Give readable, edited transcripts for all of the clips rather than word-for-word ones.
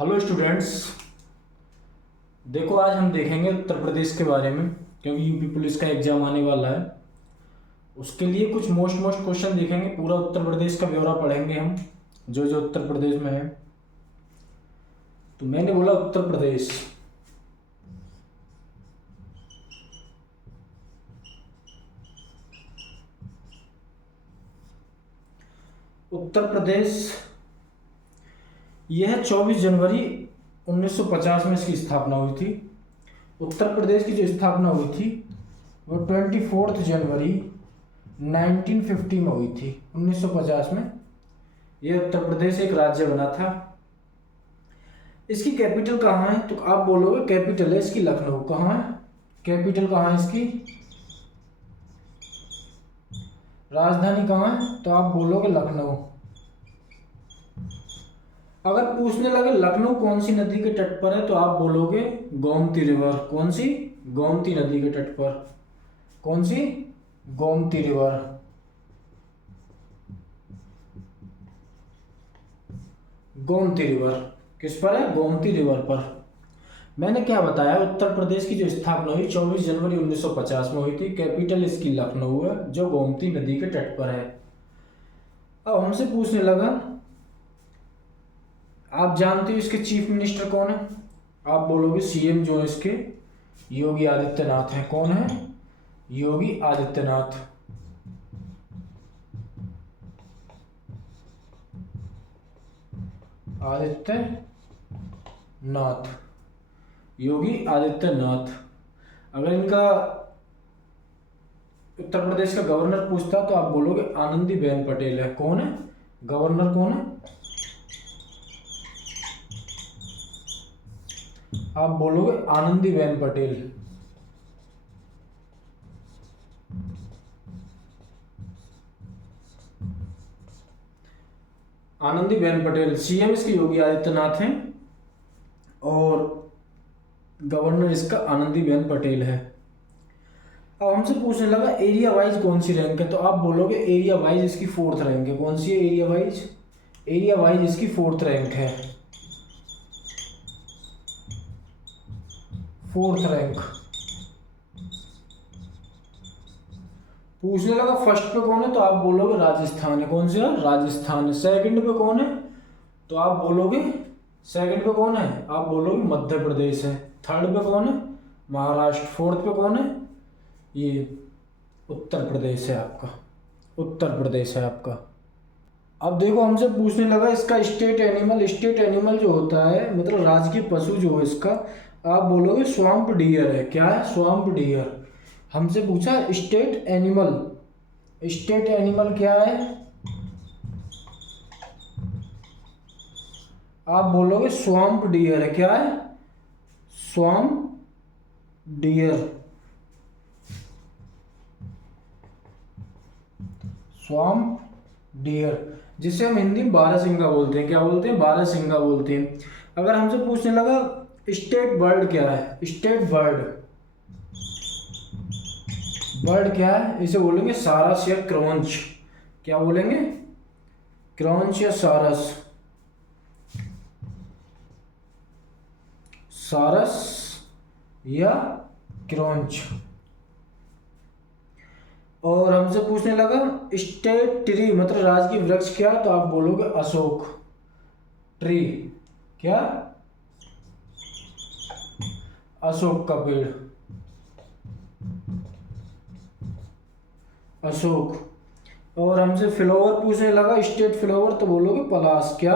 Hello students. देखो आज हम देखेंगे उत्तर प्रदेश के बारे में, क्योंकि यूपी पुलिस का एग्जाम आने वाला है। उसके लिए कुछ मोस्ट क्वेश्चन देखेंगे। पूरा उत्तर प्रदेश का ब्यौरा पढ़ेंगे हम, जो जो उत्तर प्रदेश में है। तो मैंने बोला उत्तर प्रदेश। उत्तर प्रदेश यह 24 जनवरी 1950 में इसकी स्थापना हुई थी। उत्तर प्रदेश की जो स्थापना हुई थी वो 24 जनवरी 1950 में हुई थी। 1950 में यह उत्तर प्रदेश एक राज्य बना था। इसकी कैपिटल कहाँ है? तो आप बोलोगे कैपिटल है इसकी लखनऊ। कहाँ है कैपिटल? कहाँ है इसकी राजधानी? कहाँ है? तो आप बोलोगे लखनऊ। अगर पूछने लगे लखनऊ कौन सी नदी के तट पर है, तो आप बोलोगे गोमती रिवर। कौन सी? गोमती नदी के तट पर। कौन सी? गोमती रिवर। गोमती रिवर किस पर है? गोमती रिवर पर। मैंने क्या बताया? उत्तर प्रदेश की जो स्थापना हुई 24 जनवरी 1950 में हुई थी। कैपिटल इसकी लखनऊ है, जो गोमती नदी के तट पर है। अब हमसे पूछने लगा, आप जानते हो इसके चीफ मिनिस्टर कौन है? आप बोलोगे सीएम जो है इसके योगी आदित्यनाथ है। कौन है? योगी आदित्यनाथ। आदित्यनाथ, योगी आदित्यनाथ। अगर इनका उत्तर प्रदेश का गवर्नर पूछता तो आप बोलोगे आनंदीबेन पटेल है। कौन है गवर्नर? कौन है? आप बोलोगे आनंदीबेन पटेल। आनंदीबेन पटेल। सीएम इसके योगी आदित्यनाथ हैं और गवर्नर इसका आनंदीबेन पटेल है। अब हमसे पूछने लगा एरिया वाइज कौन सी रैंक है, तो आप बोलोगे एरिया वाइज इसकी 4th रैंक है। कौन सी है? Area wise. एरिया वाइज इसकी 4th रैंक है। 4th rank. पूछने लगा फर्स्ट पे कौन है, तो आप बोलोगे राजस्थान है। कौन सी है? राजस्थान है। सेकंड पे कौन है, तो आप बोलोगे सेकंड पे कौन है? आप बोलोगे मध्य प्रदेश है। थर्ड पे कौन है? महाराष्ट्र। फोर्थ पे कौन है? ये उत्तर प्रदेश है आपका। उत्तर प्रदेश है आपका। अब देखो हमसे पूछने लगा इसका स्टेट एनिमल। स्टेट एनिमल जो होता है मतलब राजकीय पशु जो है इसका, आप बोलोगे स्वाम्प डियर है। क्या है? Swamp deer. हमसे पूछा स्टेट एनिमल। स्टेट एनिमल क्या है? आप बोलोगे स्वाम्प डियर है। क्या है? Swamp dear. स्वाम्प डियर, जिसे हम हिंदी में बारहसिंगा बोलते हैं। क्या बोलते हैं? बारहसिंगा बोलते हैं। अगर हमसे पूछने लगा स्टेट बर्ड क्या है? स्टेट बर्ड, बर्ड क्या है? इसे बोलेंगे सारस या क्रॉन्च। क्या बोलेंगे? क्रॉन्च या सारस। सारस या क्रॉन्च। और हमसे पूछने लगा स्टेट ट्री मतलब राजकीय वृक्ष क्या, तो आप बोलोगे अशोक ट्री। क्या? अशोक का पेड़। अशोक। और हमसे फ्लावर पूछने लगा स्टेट फ्लावर, तो बोलोगे पलाश। क्या?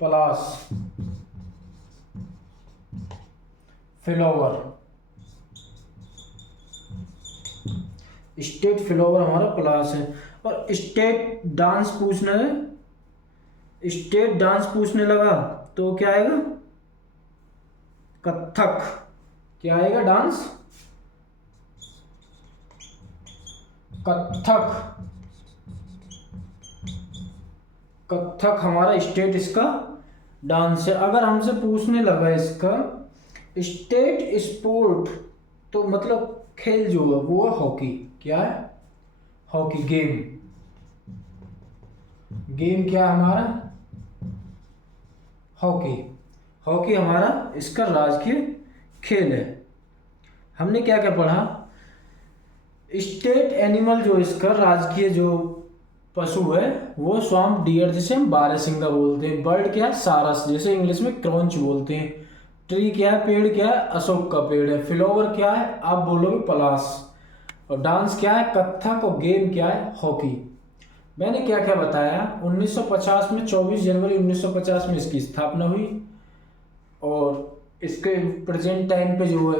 पलाश। फ्लावर। स्टेट फ्लावर हमारा पलाश है। और स्टेट डांस पूछना है, स्टेट डांस पूछने लगा तो क्या आएगा? कथक। क्या आएगा? डांस कथक। कथक हमारा स्टेट इसका डांस है। अगर हमसे पूछने लगा इसका स्टेट स्पोर्ट, तो मतलब खेल जो है वो है हॉकी। क्या है? हॉकी। गेम। गेम क्या है हमारा? हॉकी। हॉकी हमारा इसका राजकीय खेल है। हमने क्या क्या पढ़ा, स्टेट एनिमल जो इसका राजकीय जो पशु है वो स्वाम्प डियर, जिसे हम बारहसिंगा बोलते हैं। बर्ड क्या है, सारस, जैसे इंग्लिश में क्रॉन्च बोलते हैं। ट्री क्या है, पेड़ क्या है, अशोक का पेड़ है। फ्लावर क्या है, आप बोलोगे पलाश। और डांस क्या है, कथक। और गेम क्या है, हॉकी। मैंने क्या क्या बताया, 1950 में 24 जनवरी 1950 में इसकी स्थापना हुई। और इसके प्रेजेंट टाइम पे जो है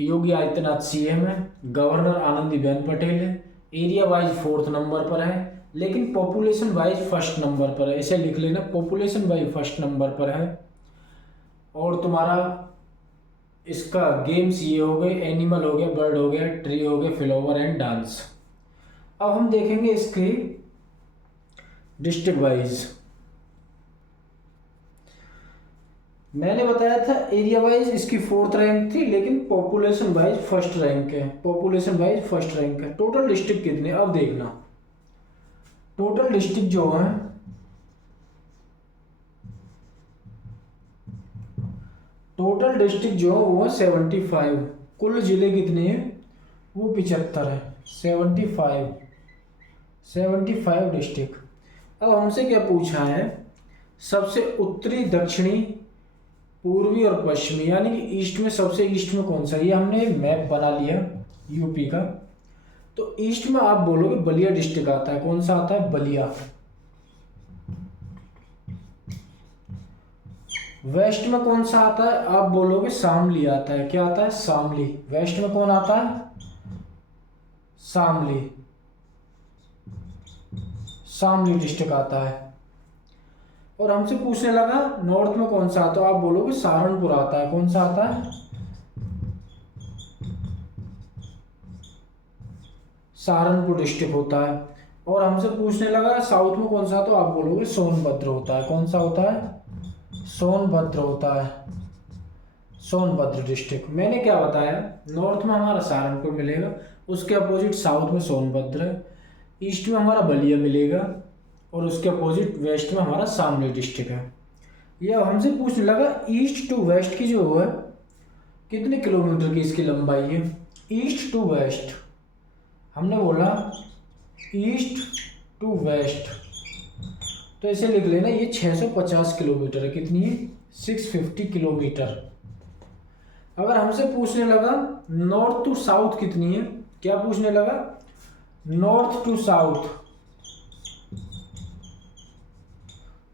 योगी आदित्यनाथ सीएम है, गवर्नर आनंदीबेन पटेल है। एरिया वाइज 4th नंबर पर है, लेकिन पॉपुलेशन वाइज 1st नंबर पर है। इसे लिख लेना, पॉपुलेशन वाइज 1st नंबर पर है। और तुम्हारा इसका गेम्स ये हो गए, एनिमल हो गया, बर्ड हो गया, ट्री हो गया, फ्लावर एंड डांस। अब हम देखेंगे इसकी डिस्ट्रिक्ट वाइज। मैंने बताया था एरिया वाइज इसकी 4th रैंक थी, लेकिन पॉपुलेशन वाइज 1st रैंक है। पॉपुलेशन वाइज 1st रैंक है। टोटल डिस्ट्रिक्ट कितने, अब देखना, टोटल डिस्ट्रिक्ट जो है, टोटल डिस्ट्रिक्ट जो है वो है 75। कुल जिले कितने हैं, वो 75 है। 75 डिस्ट्रिक्ट। अब हमसे क्या पूछा है, सबसे उत्तरी, दक्षिणी, पूर्वी और पश्चिमी, यानी कि ईस्ट में, सबसे ईस्ट में कौन सा। ये हमने मैप बना लिया यूपी का। तो ईस्ट में आप बोलोगे बलिया डिस्ट्रिक्ट आता है। कौन सा आता है, बलिया। वेस्ट में कौन सा आता है, आप बोलोगे शामली आता है। क्या आता है, शामली। वेस्ट में कौन आता है, शामली। शामली डिस्ट्रिक्ट आता है। और हमसे पूछने लगा नॉर्थ में कौन सा आता है, आप बोलोगे सहारनपुर आता है। कौन सा आता है, सहारनपुर डिस्ट्रिक्ट होता है। और हमसे पूछने लगा साउथ में कौन सा, तो आप बोलोगे सोनभद्र होता है। कौन सा होता है, सोनभद्र होता है। सोनभद्र डिस्ट्रिक्ट। मैंने क्या बताया, नॉर्थ में हमारा सहारनपुर मिलेगा, उसके अपोजिट साउथ में सोनभद्र है। ईस्ट में हमारा बलिया मिलेगा, और उसके अपोजिट वेस्ट में हमारा शामली डिस्ट्रिक्ट है। यह हमसे पूछने लगा ईस्ट टू वेस्ट की जो है कितने किलोमीटर की इसकी लंबाई है। ईस्ट टू वेस्ट हमने बोला ईस्ट टू वेस्ट, तो इसे लिख लेना, ये 650 किलोमीटर है। कितनी है, 650 किलोमीटर। अगर हमसे पूछने लगा नॉर्थ टू साउथ कितनी है, क्या पूछने लगा, नॉर्थ टू साउथ,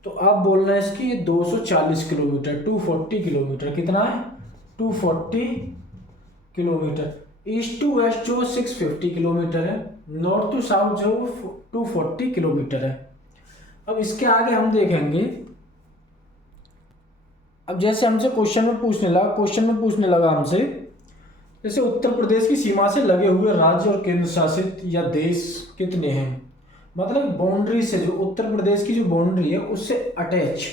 तो आप बोलना है इसकी ये 240 किलोमीटर, 240 किलोमीटर। कितना है, 240 किलोमीटर। ईस्ट टू वेस्ट जो 650 किलोमीटर है, नॉर्थ टू साउथ जो 240 किलोमीटर है। अब इसके आगे हम देखेंगे, अब जैसे हमसे क्वेश्चन में पूछने लगा हमसे, जैसे उत्तर प्रदेश की सीमा से लगे हुए राज्य और केंद्र शासित या देश कितने हैं। मतलब बाउंड्री से, जो उत्तर प्रदेश की जो बाउंड्री है उससे अटैच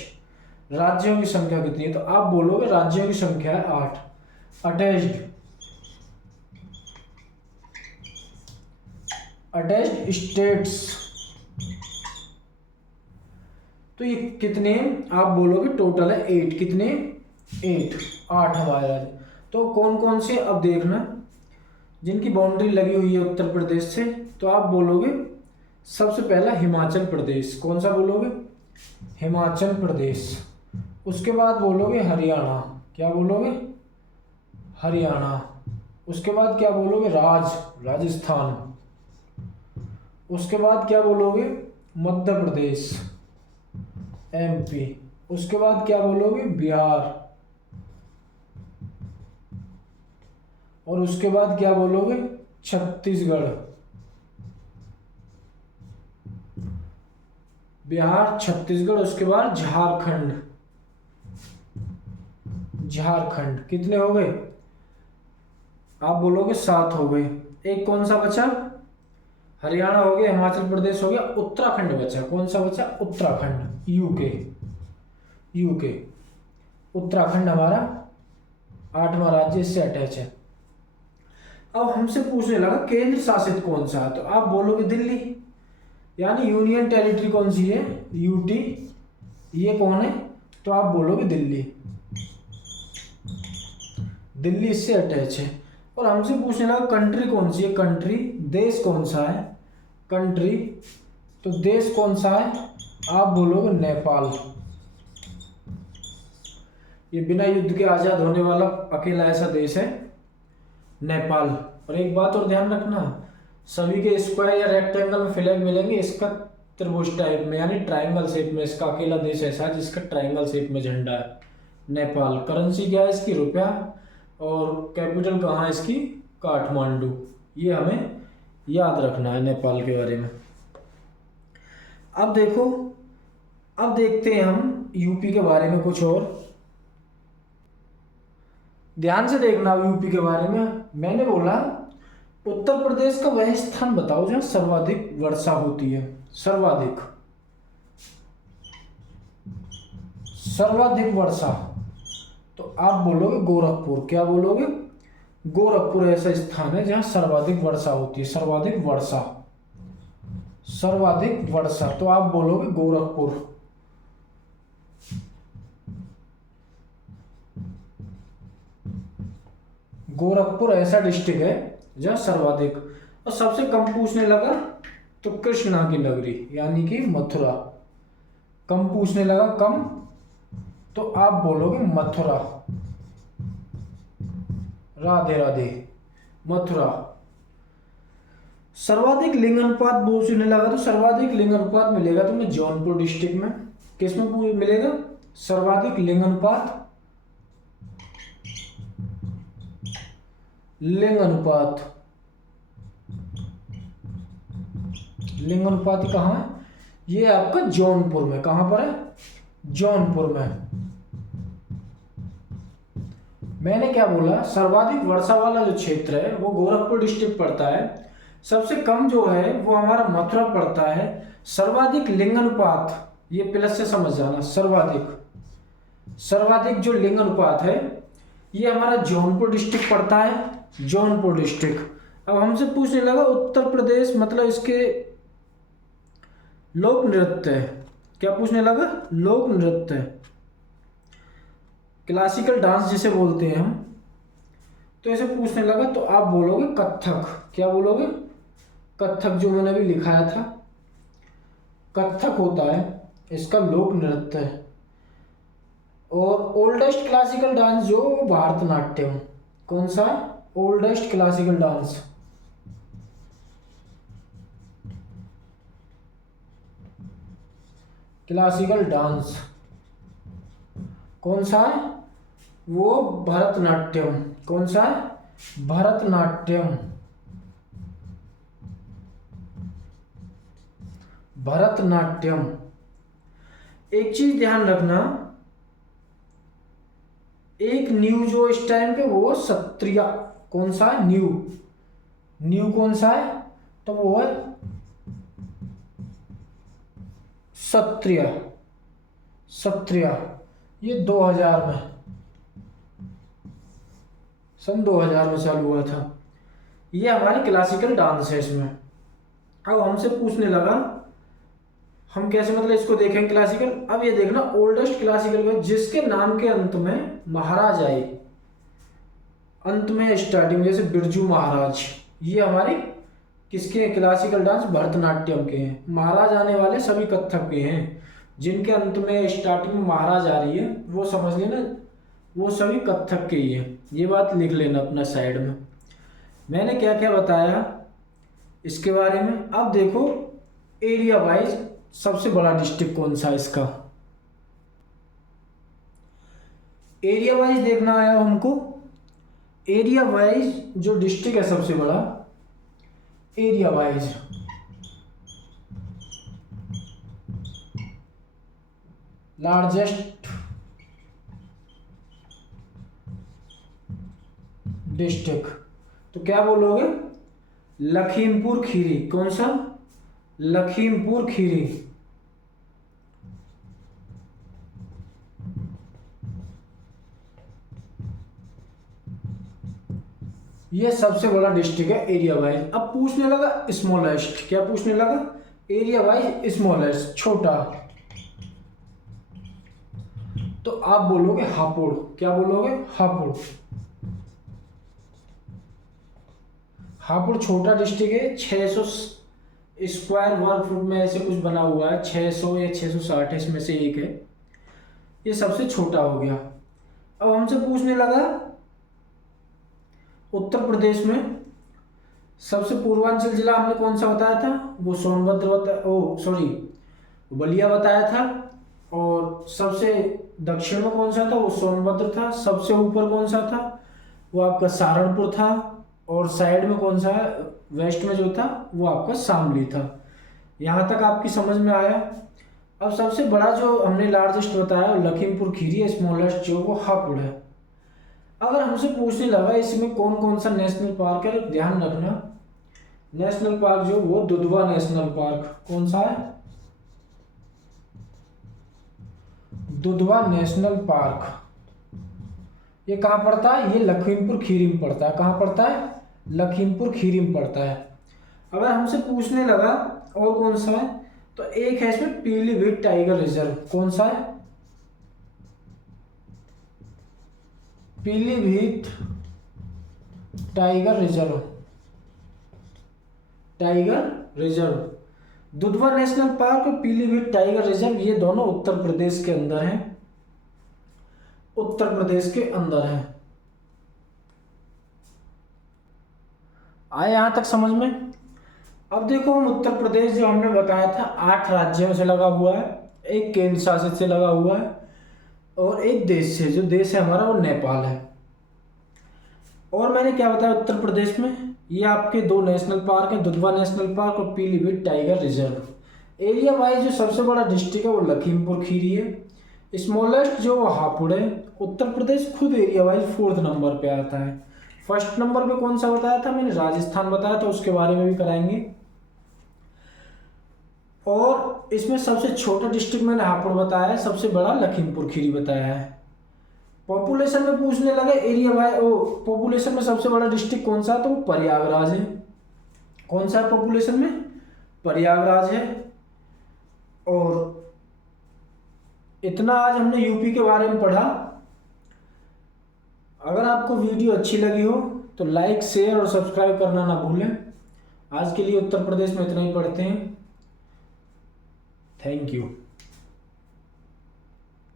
राज्यों की संख्या कितनी है, तो आप बोलोगे राज्यों की संख्या है 8। अटैच्ड स्टेट्स, तो ये कितने, आप बोलोगे टोटल है 8। कितने, 8 हमारे राज्य। तो कौन कौन से, अब देखना, जिनकी बाउंड्री लगी हुई है उत्तर प्रदेश से, तो आप बोलोगे सबसे पहला हिमाचल प्रदेश। कौन सा बोलोगे, हिमाचल प्रदेश। उसके बाद बोलोगे हरियाणा। क्या बोलोगे, हरियाणा। उसके बाद क्या बोलोगे, राजस्थान। उसके बाद क्या बोलोगे, मध्य प्रदेश, एमपी। उसके बाद क्या बोलोगे, बिहार। और उसके बाद क्या बोलोगे, छत्तीसगढ़। बिहार, छत्तीसगढ़। उसके बाद झारखंड। कितने हो गए, आप बोलोगे 7 हो गए। एक कौन सा बचा, हरियाणा हो गया, हिमाचल प्रदेश हो गया, उत्तराखंड बचा। कौन सा बचा, उत्तराखंड, यूके। उत्तराखंड हमारा 8वां राज्य इससे अटैच है। अब हमसे पूछने लगा केंद्र शासित कौन सा है, तो आप बोलोगे दिल्ली, यानी यूनियन टेरिटरी कौन सी है, यूटी। ये कौन है, तो आप बोलोगे दिल्ली। दिल्ली इससे अटैच है। और हमसे पूछने लगा कंट्री कौन सी है, कंट्री देश कौन सा है, कंट्री तो देश कौन सा है, आप बोलोगे नेपाल। ये बिना युद्ध के आजाद होने वाला अकेला ऐसा देश है नेपाल। और एक बात और ध्यान रखना, सभी के स्क्वायर या रेक्टेंगल में फ्लैग मिलेंगे, इसका त्रिभुज टाइप में यानी ट्रायंगल शेप में। इसका अकेला देश ऐसा है जिसका ट्रायंगल शेप में झंडा है, नेपाल। करेंसी क्या है इसकी, रुपया। और कैपिटल कहाँ है इसकी, काठमांडू। ये हमें याद रखना है नेपाल के बारे में। अब देखो, अब देखते हैं हम यूपी के बारे में कुछ और। ध्यान से देखना यूपी के बारे में। मैंने बोला उत्तर प्रदेश का वह स्थान बताओ जहां सर्वाधिक वर्षा होती है, सर्वाधिक सर्वाधिक वर्षा। तो आप बोलोगे गोरखपुर। क्या बोलोगे, गोरखपुर ऐसा स्थान है जहां सर्वाधिक वर्षा होती है, सर्वाधिक वर्षा, सर्वाधिक वर्षा। तो आप बोलोगे गोरखपुर। गोरखपुर ऐसा डिस्ट्रिक्ट है जहां सर्वाधिक। और सबसे कम पूछने लगा तो कृष्णा की नगरी यानी कि मथुरा। कम पूछने लगा, कम, तो आप बोलोगे मथुरा। राधे राधे, मथुरा। सर्वाधिक लिंग अनुपात पूछने लगा तो सर्वाधिक लिंग अनुपात मिलेगा तुम्हें जौनपुर डिस्ट्रिक्ट में। किसमें मिलेगा, सर्वाधिक लिंग अनुपात, लिंग अनुपात, लिंग अनुपात कहाँ है, ये आपका जौनपुर में। कहां पर है, जौनपुर में। मैंने क्या बोला, सर्वाधिक वर्षा वाला जो क्षेत्र है वो गोरखपुर डिस्ट्रिक्ट पड़ता है। सबसे कम जो है वो हमारा मथुरा पड़ता है। सर्वाधिक लिंग अनुपात, ये प्लस से समझ जाना, सर्वाधिक, सर्वाधिक जो लिंग अनुपात है ये हमारा जौनपुर डिस्ट्रिक्ट पड़ता है, जौनपुर डिस्ट्रिक्ट। अब हमसे पूछने लगा उत्तर प्रदेश मतलब इसके लोक नृत्य। क्या पूछने लगा, लोक नृत्य, क्लासिकल डांस जिसे बोलते हैं हम। तो ऐसे पूछने लगा तो आप बोलोगे कथक। क्या बोलोगे, कथक, जो मैंने अभी लिखाया था, कथक होता है इसका लोक नृत्य है। और ओल्डेस्ट क्लासिकल डांस जो भारतनाट्यम। कौन सा, oldest classical dance, classical dance कौन सा है, वो भरतनाट्यम। कौन सा है, भरतनाट्यम, भरतनाट्यम। एक चीज ध्यान रखना, एक न्यू जो इस टाइम पे वो सत्रिय। कौन सा है, न्यू, न्यू कौन सा है, तो वो है सत्रिय, सत्रिय। ये 2000 में, सन 2000 में चालू हुआ था। ये हमारी क्लासिकल डांस है इसमें। अब हमसे पूछने लगा हम कैसे मतलब इसको देखें क्लासिकल। अब ये देखना ओल्डेस्ट क्लासिकल में जिसके नाम के अंत में महाराज आए, अंत में स्टार्टिंग, जैसे बिरजू महाराज, ये हमारे किसके क्लासिकल डांस, भरतनाट्यम के हैं। महाराज आने वाले सभी कथक के हैं। जिनके अंत में स्टार्टिंग में महाराज आ रही है वो समझ लेना वो सभी कथक के ही है। ये बात लिख लेना अपना साइड में। मैंने क्या क्या बताया इसके बारे में। अब देखो एरिया वाइज सबसे बड़ा डिस्ट्रिक्ट कौन सा है इसका, एरिया वाइज देखना आया हमको। एरिया वाइज जो डिस्ट्रिक्ट है सबसे बड़ा, एरिया वाइज लार्जेस्ट डिस्ट्रिक्ट, तो क्या बोलोगे, लखीमपुर खीरी। कौन सा, लखीमपुर खीरी। ये सबसे बड़ा डिस्ट्रिक्ट है एरिया वाइज। अब पूछने लगा स्मॉलेस्ट। क्या पूछने लगा, एरिया वाइज स्मॉलेस्ट, छोटा। तो आप बोलोगे हापुड़। क्या बोलोगे, हापुड़। हापुड़ छोटा डिस्ट्रिक्ट है, 600 स्क्वायर वर्ग फुट में ऐसे कुछ बना हुआ है, 600 या 660 इसमें से एक है, ये सबसे छोटा हो गया। अब हमसे पूछने लगा उत्तर प्रदेश में सबसे पूर्वांचल जिला हमने कौन सा बताया था, वो बलिया बताया था। और सबसे दक्षिण में कौन सा था, वो सोनभद्र था। सबसे ऊपर कौन सा था, वो आपका सहारनपुर था। और साइड में कौन सा है, वेस्ट में जो था वो आपका शामली था। यहाँ तक आपकी समझ में आया। अब सबसे बड़ा जो हमने लार्जेस्ट बताया लखीमपुर खीरी है, स्मॉलेस्ट जो वो हापुड़ है। अगर हमसे पूछने लगा इसमें कौन कौन सा नेशनल पार्क है, तो ध्यान रखना नेशनल पार्क जो वो दुधवा नेशनल पार्क, कौन सा है, दुधवा नेशनल पार्क। ये कहाँ पड़ता है, ये लखीमपुर खीरी में पड़ता है। कहाँ पड़ता है, लखीमपुर खीरी में पड़ता है। अगर हमसे पूछने लगा और कौन सा है, तो एक है इसमें पीलीभीत टाइगर रिजर्व। कौन सा है, Pilibhit tiger reserve, Dudhwa national park और पीलीभीत टाइगर रिजर्व, ये दोनों उत्तर प्रदेश के अंदर हैं, उत्तर प्रदेश के अंदर है। आए यहां तक समझ में। अब देखो हम उत्तर प्रदेश जो हमने बताया था 8 राज्यों से लगा हुआ है, एक केंद्र शासित से लगा हुआ है और एक देश से, जो देश है हमारा वो नेपाल है। और मैंने क्या बताया उत्तर प्रदेश में, ये आपके 2 नेशनल पार्क हैं, दुधवा नेशनल पार्क और Pilibhit tiger reserve. Area wise जो सबसे बड़ा डिस्ट्रिक्ट है वो लखीमपुर खीरी है। स्मॉलेस्ट जो वो हापुड़ है। उत्तर प्रदेश खुद एरिया वाइज 4th नंबर पे आता है। फर्स्ट नंबर पे कौन सा बताया था मैंने, राजस्थान बताया था, उसके बारे में भी कराएंगे। और इसमें सबसे छोटा डिस्ट्रिक्ट मैंने हापुड़ बताया है, सबसे बड़ा लखीमपुर खीरी बताया है। पॉपुलेशन में पूछने लगे एरिया वाइज, पॉपुलेशन में सबसे बड़ा डिस्ट्रिक्ट कौन सा है, तो वो प्रयागराज है। कौन सा है पॉपुलेशन में, प्रयागराज है। और इतना आज हमने यूपी के बारे में पढ़ा। अगर आपको वीडियो अच्छी लगी हो तो लाइक, शेयर और सब्सक्राइब करना ना भूलें। आज के लिए उत्तर प्रदेश में इतना ही पढ़ते हैं। Thank you.